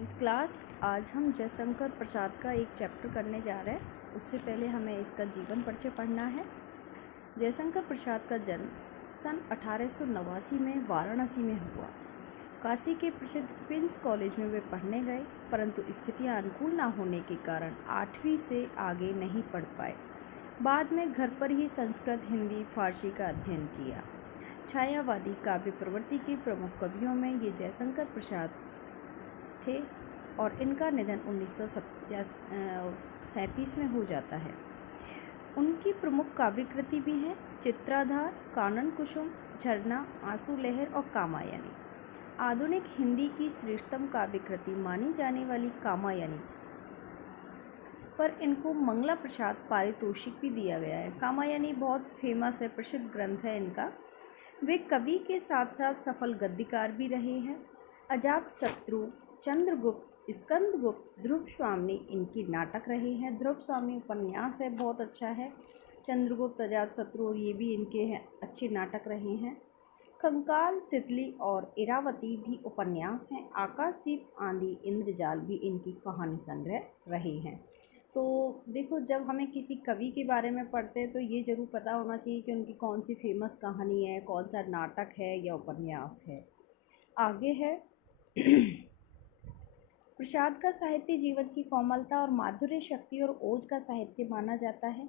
10th class. आज हम जयशंकर प्रसाद का एक चैप्टर करने जा रहे हैं। उससे पहले हमें इसका जीवन परिचय पढ़ना है। जयशंकर प्रसाद का जन्म सन 1889 में वाराणसी में हुआ। काशी के प्रसिद्ध क्वींस कॉलेज में वे पढ़ने गए, परंतु स्थितियां अनुकूल न होने के कारण 8वीं से आगे नहीं पढ़ पाए। बाद में घर पर ही संस्कृत, हिंदी, फारसी का अध्ययन किया। छायावादी काव्य प्रवृत्ति के प्रमुख कवियों में ये जयशंकर प्रसाद थे और इनका निधन 1937 में हो जाता है। उनकी प्रमुख काव्य कृति भी हैं चित्राधार, कानन कुसुम, झरना, आंसू लहर और कामायनी। आधुनिक हिंदी की श्रेष्ठतम काव्य कृति मानी जाने वाली कामायनी पर इनको मंगला प्रसाद पारितोषिक भी दिया गया है। कामायनी बहुत फेमस है, प्रसिद्ध ग्रंथ है इनका। वे कवि के साथ साथ सफल गद्यकार भी रहे हैं। अजातशत्रु, चंद्रगुप्त, स्कंदगुप्त, ध्रुव स्वामी इनकी नाटक रहे हैं। ध्रुव स्वामी उपन्यास है, बहुत अच्छा है। चंद्रगुप्त, अजातशत्रु और ये भी इनके हैं, अच्छे नाटक रहे हैं। कंकाल, तितली और इरावती भी उपन्यास हैं। आकाशदीप, आंधी, इंद्रजाल भी इनकी कहानी संग्रह रहे हैं। तो देखो, जब हमें किसी कवि के बारे में पढ़ते हैं तो ये ज़रूर पता होना चाहिए कि उनकी कौन सी फेमस कहानी है, कौन सा नाटक है या उपन्यास है। आगे है प्रसाद का साहित्य जीवन की कोमलता और माधुर्य शक्ति और ओज का साहित्य माना जाता है।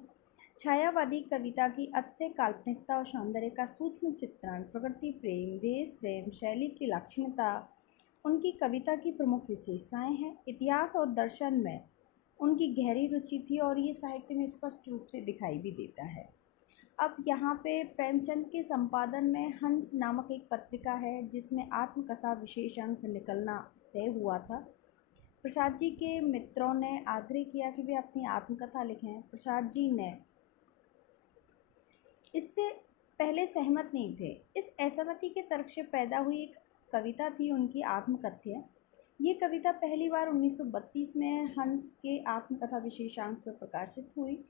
छायावादी कविता की अतिशय काल्पनिकता और सौंदर्य का सूक्ष्म चित्रण, प्रकृति प्रेम, देश प्रेम, शैली की लाक्षणिकता उनकी कविता की प्रमुख विशेषताएं हैं। इतिहास और दर्शन में उनकी गहरी रुचि थी और ये साहित्य में स्पष्ट रूप से दिखाई भी देता है। अब यहाँ पे प्रेमचंद के संपादन में हंस नामक एक पत्रिका है जिसमें आत्मकथा विशेष अंक निकलना तय हुआ था। प्रसाद जी के मित्रों ने आग्रह किया कि वे अपनी आत्मकथा लिखें। प्रसाद जी ने इससे पहले सहमत नहीं थे। इस असहमति के तर्क से पैदा हुई एक कविता थी उनकी आत्मकथ्य। ये कविता पहली बार 1932 में हंस के आत्मकथा विशेषांक पर प्रकाशित हुई।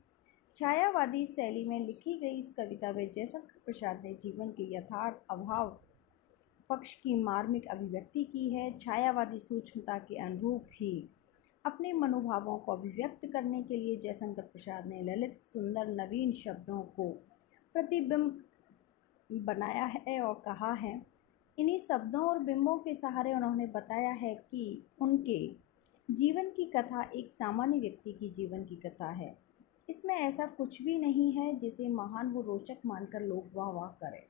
छायावादी शैली में लिखी गई इस कविता में जयशंकर प्रसाद ने जीवन के यथार्थ अभाव पक्ष की मार्मिक अभिव्यक्ति की है। छायावादी सूक्ष्मता के अनुरूप ही अपने मनोभावों को अभिव्यक्त करने के लिए जयशंकर प्रसाद ने ललित, सुंदर, नवीन शब्दों को प्रतिबिंब बनाया है और कहा है। इन्हीं शब्दों और बिंबों के सहारे उन्होंने बताया है कि उनके जीवन की कथा एक सामान्य व्यक्ति की जीवन की कथा है। इसमें ऐसा कुछ भी नहीं है जिसे महान व रोचक मानकर लोग वाह वाह करें।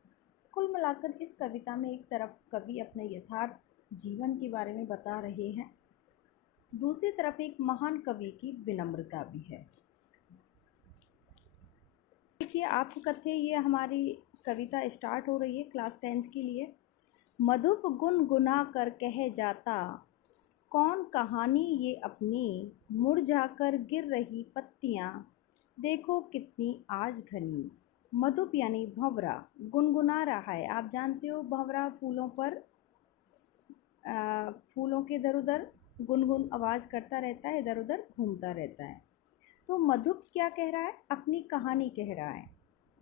कुल मिलाकर इस कविता में एक तरफ कवि अपने यथार्थ जीवन के बारे में बता रहे हैं, दूसरी तरफ एक महान कवि की विनम्रता भी है। देखिए, आत्मकथ्य ये हमारी कविता स्टार्ट हो रही है क्लास 10th के लिए। मधुप गुनगुना कर कह जाता, कौन कहानी ये अपनी, मुरझाकर गिर रही पत्तियाँ, देखो कितनी आज घनी। मधुप यानी भंवरा, गुनगुना रहा है। आप जानते हो भंवरा फूलों पर फूलों के इधर उधर गुनगुन आवाज़ करता रहता है, इधर उधर घूमता रहता है। तो मधुप क्या कह रहा है? अपनी कहानी कह रहा है।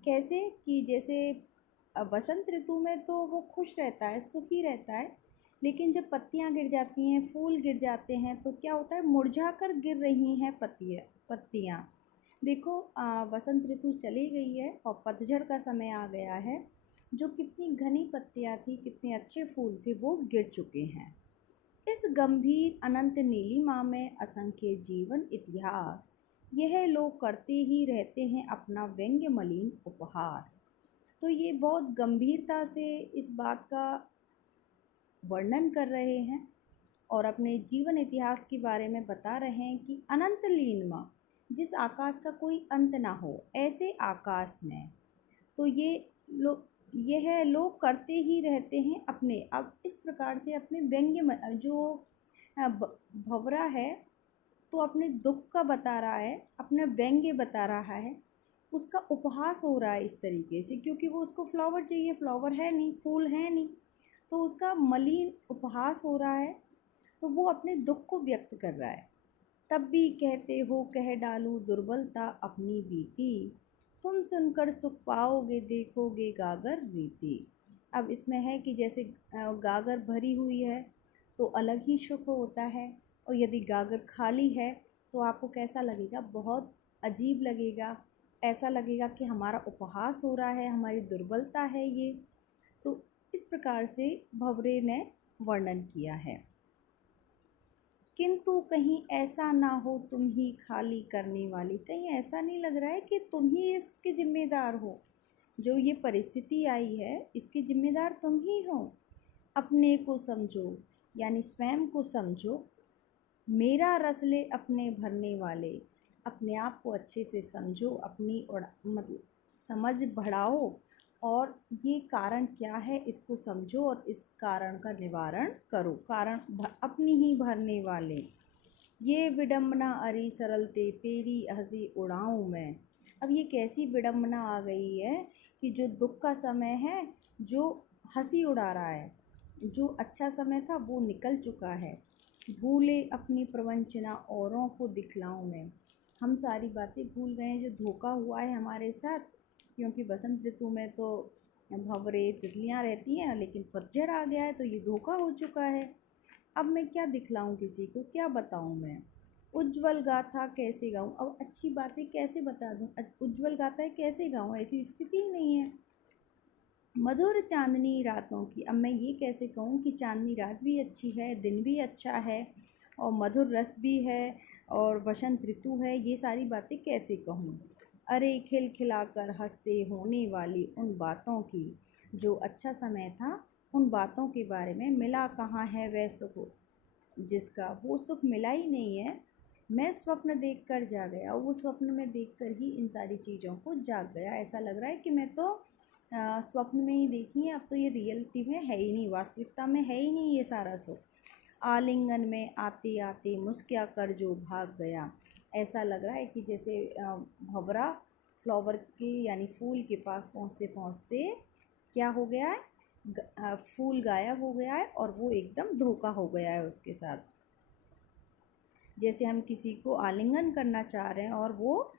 कैसे कि जैसे बसंत ऋतु में तो वो खुश रहता है, सुखी रहता है, लेकिन जब पत्तियां गिर जाती हैं, फूल गिर जाते हैं तो क्या होता है? मुरझा कर गिर रही हैं पत्तियां। देखो, बसंत ऋतु चली गई है और पतझड़ का समय आ गया है। जो कितनी घनी पत्तियां थी, कितने अच्छे फूल थे, वो गिर चुके हैं। इस गंभीर अनंत नीलिमा में असंख्य जीवन इतिहास, यह लोग करते ही रहते हैं अपना व्यंग्य मलिन उपहास। तो ये बहुत गंभीरता से इस बात का वर्णन कर रहे हैं और अपने जीवन इतिहास के बारे में बता रहे हैं कि अनंत लीनमा, जिस आकाश का कोई अंत ना हो, ऐसे आकाश में तो यह लोग करते ही रहते हैं अपने। अब इस प्रकार से अपने व्यंग्य जो भंवरा है तो अपने दुख का बता रहा है, अपना व्यंग्य बता रहा है, उसका उपहास हो रहा है इस तरीके से, क्योंकि वो उसको फ्लावर चाहिए, फ्लावर है नहीं, फूल है नहीं, तो उसका मलिन उपहास हो रहा है। तो वो अपने दुख को व्यक्त कर रहा है। तब भी कहते हो कह डालूं दुर्बलता अपनी बीती, तुम सुनकर सुख पाओगे देखोगे गागर रीति। अब इसमें है कि जैसे गागर भरी हुई है तो अलग ही सुख होता है, और यदि गागर खाली है तो आपको कैसा लगेगा? बहुत अजीब लगेगा। ऐसा लगेगा कि हमारा उपहास हो रहा है, हमारी दुर्बलता है ये। तो इस प्रकार से भंवरे ने वर्णन किया है। किंतु कहीं ऐसा ना हो तुम ही खाली करने वाली, कहीं ऐसा नहीं लग रहा है कि तुम ही इसके जिम्मेदार हो? जो ये परिस्थिति आई है इसकी जिम्मेदार तुम ही हो। अपने को समझो, यानी स्वयं को समझो। मेरा रस ले अपने भरने वाले, अपने आप को अच्छे से समझो, अपनी मतलब समझ बढ़ाओ, और ये कारण क्या है इसको समझो और इस कारण का निवारण करो। कारण अपनी ही भरने वाले। ये विडम्बना अरी सरलते तेरी हंसी उड़ाऊं मैं। अब ये कैसी विडम्बना आ गई है कि जो दुख का समय है, जो हंसी उड़ा रहा है, जो अच्छा समय था वो निकल चुका है। भूले अपनी प्रवंचना औरों को दिखलाऊं मैं। हम सारी बातें भूल गए हैं जो धोखा हुआ है हमारे साथ, क्योंकि बसंत ऋतु में तो भंवरे तितलियां रहती हैं, लेकिन पतझड़ आ गया है तो ये धोखा हो चुका है। अब मैं क्या दिखलाऊं किसी को, क्या बताऊं मैं? उज्ज्वल गाथा कैसे गाऊं? अब अच्छी बातें कैसे बता दूं? उज्ज्वल गाथाएं कैसे गाऊं? ऐसी स्थिति ही नहीं है। मधुर चांदनी रातों की, अब मैं ये कैसे कहूँ कि चांदनी रात भी अच्छी है, दिन भी अच्छा है, और मधुर रस भी है, और वसंत ऋतु है, ये सारी बातें कैसे कहूँ? अरे खिलखिलाकर हंसते होने वाली उन बातों की, जो अच्छा समय था उन बातों के बारे में, मिला कहाँ है वह सुख जिसका वो सुख मिला ही नहीं है। मैं स्वप्न देखकर जाग गया, और वो स्वप्न में देखकर ही इन सारी चीज़ों को जाग गया। ऐसा लग रहा है कि मैं तो स्वप्न में ही देखी है, अब तो ये रियलिटी में है ही नहीं, वास्तविकता में है ही नहीं ये सारा सुख। आलिंगन में आते आते मुस्किया कर जो भाग गया। ऐसा लग रहा है कि जैसे भंवरा फ्लावर के यानी फूल के पास पहुँचते पहुँचते क्या हो गया है, फूल गायब हो गया है, और वो एकदम धोखा हो गया है उसके साथ। जैसे हम किसी को आलिंगन करना चाह रहे हैं और वो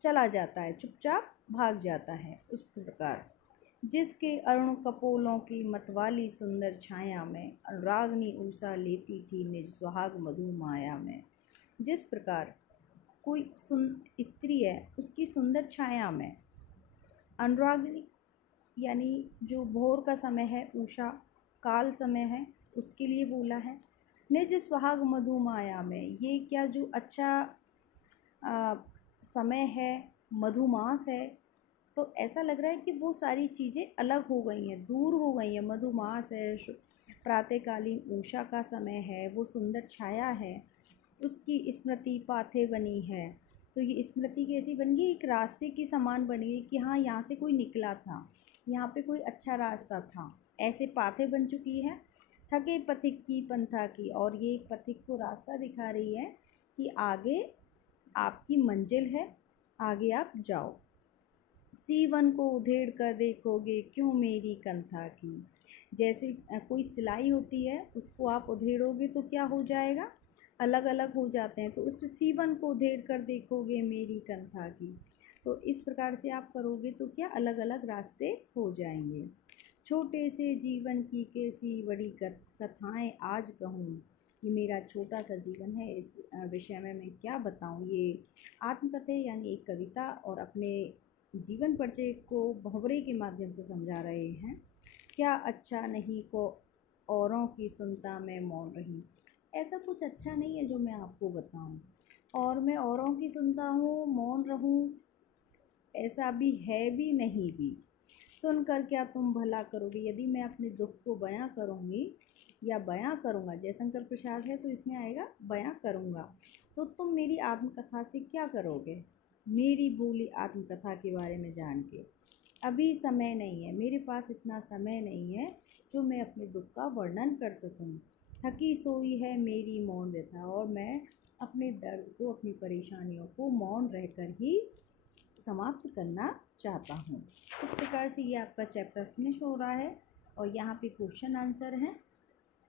चला जाता है, चुपचाप भाग जाता है, उस प्रकार। जिसके अरुण कपोलों की मतवाली सुंदर छाया में अनुरागनी ऊषा लेती थी निज सुहाग मधु माया में। जिस प्रकार कोई स्त्री है, उसकी सुंदर छाया में अनुरागनी, यानी जो भोर का समय है, उषा काल समय है, उसके लिए बोला है। निज सुहाग मधु माया में, ये क्या जो अच्छा समय है, मधुमास है, तो ऐसा लग रहा है कि वो सारी चीज़ें अलग हो गई हैं, दूर हो गई हैं। मधुमास है, प्रातःकालीन उषा का समय है, वो सुंदर छाया है, उसकी स्मृति पाथे बनी है। तो ये स्मृति कैसी बन गई? एक रास्ते की समान बन गई कि हाँ, यहाँ से कोई निकला था, यहाँ पे कोई अच्छा रास्ता था, ऐसे पाथे बन चुकी है। थके पथिक की पंथा की, और ये पथिक को रास्ता दिखा रही है कि आगे आपकी मंजिल है, आगे आप जाओ। सीवन को उधेड़ कर देखोगे क्यों मेरी कंथा की। जैसे कोई सिलाई होती है, उसको आप उधेड़ोगे तो क्या हो जाएगा? अलग अलग हो जाते हैं। तो उस सीवन को उधेड़ कर देखोगे मेरी कंथा की, तो इस प्रकार से आप करोगे तो क्या अलग अलग रास्ते हो जाएंगे। छोटे से जीवन की कैसी बड़ी कथाएं आज कहूँ, ये मेरा छोटा सा जीवन है, इस विषय में मैं क्या बताऊँ। ये आत्मकथा यानी एक कविता, और अपने जीवन परिचय को भंवरे के माध्यम से समझा रहे हैं। क्या अच्छा नहीं को औरों की सुनता मैं मौन रही। ऐसा कुछ अच्छा नहीं है जो मैं आपको बताऊं, और मैं औरों की सुनता हूँ मौन रहूँ, ऐसा भी है भी नहीं भी। सुनकर क्या तुम भला करोगे? यदि मैं अपने दुख को बयां करूँगी या बयां करूँगा, जयशंकर प्रसाद है तो इसमें आएगा बयां करूँगा, तो तुम मेरी आत्मकथा से क्या करोगे? मेरी भूली आत्मकथा के बारे में जान के। अभी समय नहीं है, मेरे पास इतना समय नहीं है जो मैं अपने दुख का वर्णन कर सकूं। थकी सोई है मेरी मौन व्यथा, और मैं अपने दर्द को, अपनी परेशानियों को मौन रहकर ही समाप्त करना चाहता हूँ। इस प्रकार से ये आपका चैप्टर फिनिश हो रहा है, और यहाँ पे क्वेश्चन आंसर हैं।